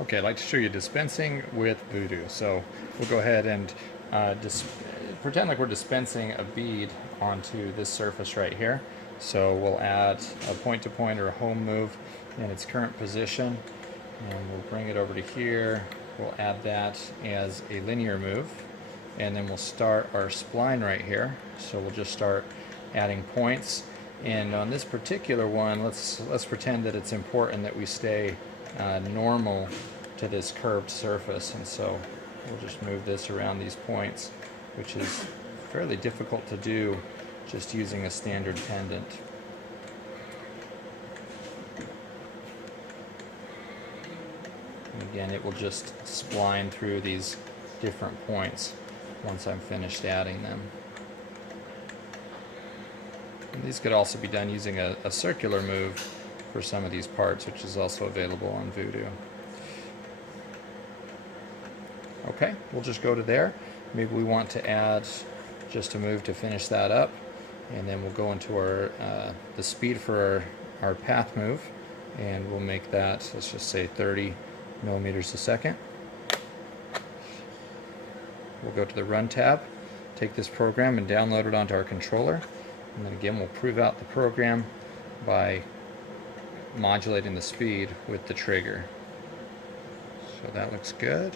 Okay, I'd like to show you dispensing with Voodoo. So we'll go ahead and pretend like we're dispensing a bead onto this surface right here. So we'll add a point-to-point or a home move in its current position, and we'll bring it over to here. We'll add that as a linear move, and then we'll start our spline right here. So we'll just start adding points. And on this particular one, let's pretend that it's important that we stay normal to this curved surface, and so we'll just move this around these points, which is fairly difficult to do just using a standard pendant. And again, it will just spline through these different points once I'm finished adding them. And these could also be done using a circular move for some of these parts, which is also available on Voodoo. Okay, we'll just go to there. Maybe we want to add just a move to finish that up, and then we'll go into our the speed for our path move, and we'll make that, let's just say 30 millimeters a second. We'll go to the Run tab, take this program and download it onto our controller, and then again we'll prove out the program by modulating the speed with the trigger. So that looks good.